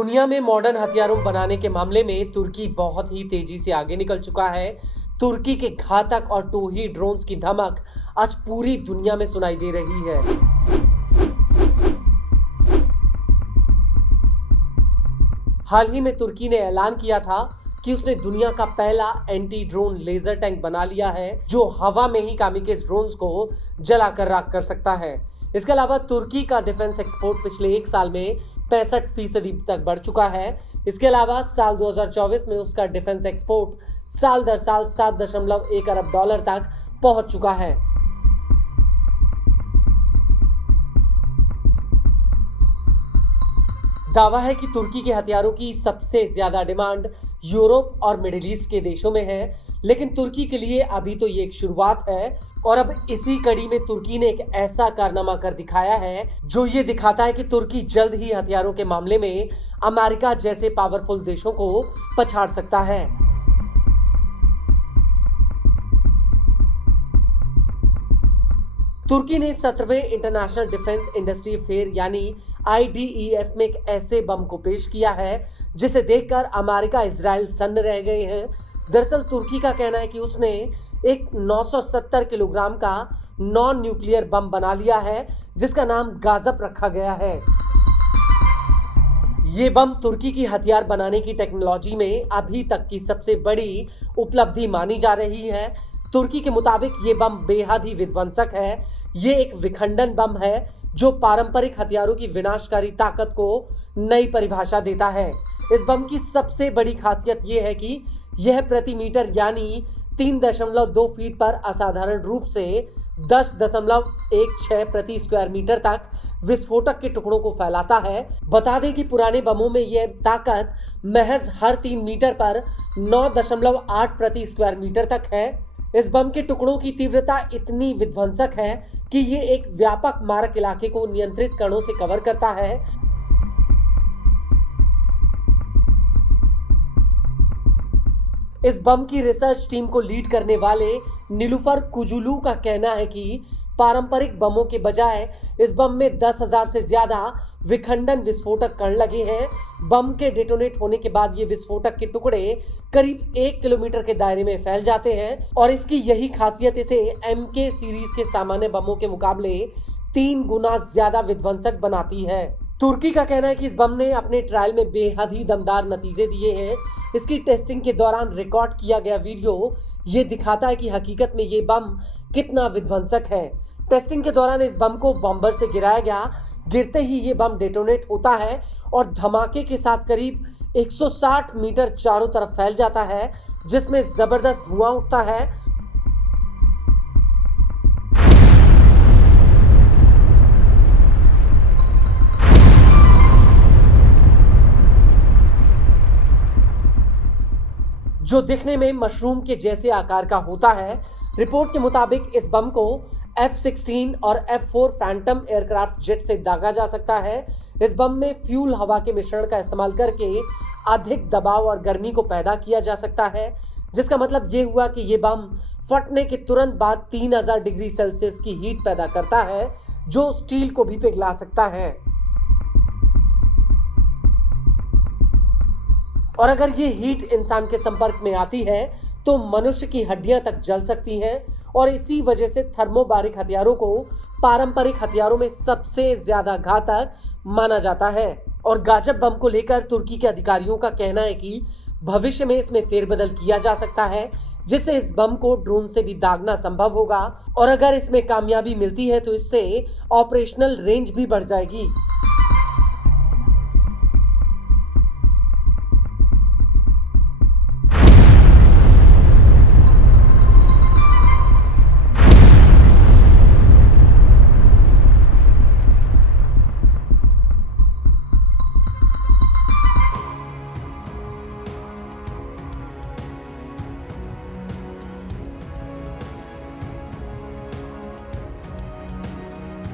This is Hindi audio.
दुनिया में मॉडर्न हथियारों बनाने के मामले में तुर्की बहुत ही तेजी से आगे निकल चुका है। तुर्की के घातक और टोही ड्रोन्स की धमक आज पूरी दुनिया में सुनाई दे रही है। हाल ही में तुर्की ने ऐलान किया था कि उसने दुनिया का पहला एंटी ड्रोन लेजर टैंक बना लिया है, जो हवा में ही कामिकेज ड्रोन्स को जलाकर राख कर सकता है। इसके अलावा तुर्की का डिफेंस एक्सपोर्ट पिछले एक साल में 65% तक बढ़ चुका है। इसके अलावा साल 2024 में उसका डिफेंस एक्सपोर्ट साल दर साल 7.1 अरब डॉलर तक पहुंच चुका है। दावा है कि तुर्की के हथियारों की सबसे ज्यादा डिमांड यूरोप और मिडिल ईस्ट के देशों में है, लेकिन तुर्की के लिए अभी तो ये एक शुरुआत है और अब इसी कड़ी में तुर्की ने एक ऐसा कारनामा कर दिखाया है जो ये दिखाता है कि तुर्की जल्द ही हथियारों के मामले में अमेरिका जैसे पावरफुल देशों को पछाड़ सकता है। तुर्की ने 17वें इंटरनेशनल डिफेंस इंडस्ट्री फेयर यानी IDEF में एक ऐसे बम को पेश किया है जिसे देखकर अमेरिका इजराइल सन्न रह गए हैं। दरअसल तुर्की का कहना है कि उसने एक 970 किलोग्राम का नॉन न्यूक्लियर बम बना लिया है जिसका नाम गाजप रखा गया है। ये बम तुर्की की हथियार बनाने की टेक्नोलॉजी में अभी तक की सबसे बड़ी उपलब्धि मानी जा रही है। तुर्की के मुताबिक ये बम बेहद ही विध्वंसक है। ये एक विखंडन बम है जो पारंपरिक हथियारों की विनाशकारी ताकत को नई परिभाषा देता है। इस बम की सबसे बड़ी खासियत यह है कि यह प्रति मीटर यानी 3.2 फीट पर असाधारण रूप से 10.16 प्रति स्क्वायर मीटर तक विस्फोटक के टुकड़ों को फैलाता है। बता दें कि पुराने बमों में यह ताकत महज हर 3 मीटर पर 9.8 प्रति स्क्वायर मीटर तक है। इस बम के टुकड़ों की तीव्रता इतनी विध्वंसक है कि ये एक व्यापक मारक इलाके को नियंत्रित कणों से कवर करता है। इस बम की रिसर्च टीम को लीड करने वाले नीलूफर कुजुलू का कहना है कि पारंपरिक बमों के बजाय इस बम में 10,000 से ज्यादा विखंडन विस्फोटक कण लगे हैं। बम के डेटोनेट होने के बाद ये विस्फोटक के टुकड़े करीब 1 किलोमीटर के दायरे में फैल जाते हैं और इसकी यही खासियत इसे MK सीरीज के सामान्य बमों के मुकाबले 3 गुना ज्यादा विध्वंसक बनाती है। तुर्की का कहना है कि इस बम ने अपने ट्रायल में बेहद ही दमदार नतीजे दिए हैं। इसकी टेस्टिंग के दौरान रिकॉर्ड किया गया वीडियो ये दिखाता है कि हकीकत में ये बम कितना विध्वंसक है। टेस्टिंग के दौरान इस बम को बम्बर से गिराया गया। गिरते ही ये बम डेटोनेट होता है और धमाके के साथ करीब 160 मीटर चारों तरफ फैल जाता है, जिसमें जबरदस्त धुआं उठता है। जो दिखने में मशरूम के जैसे आकार का होता है। रिपोर्ट के मुताबिक इस बम को F-16 और F-4 फैंटम एयरक्राफ्ट जेट से दागा जा सकता है। इस बम में फ्यूल हवा के मिश्रण का इस्तेमाल करके अधिक दबाव और गर्मी को पैदा किया जा सकता है, जिसका मतलब ये हुआ कि ये बम फटने के तुरंत बाद 3000 डिग्री सेल्सियस की हीट पैदा करता है, जो स्टील को भी पिघला सकता है। और अगर ये हीट इंसान के संपर्क में आती है तो मनुष्य की हड्डियां तक जल सकती हैं और इसी वजह से थर्मोबारिक हथियारों को पारंपरिक हथियारों में सबसे ज्यादा घातक माना जाता है। और गाजब बम को लेकर तुर्की के अधिकारियों का कहना है कि भविष्य में इसमें फेरबदल किया जा सकता है, जिससे इस बम को ड्रोन से भी दागना संभव होगा और अगर इसमें कामयाबी मिलती है तो इससे ऑपरेशनल रेंज भी बढ़ जाएगी।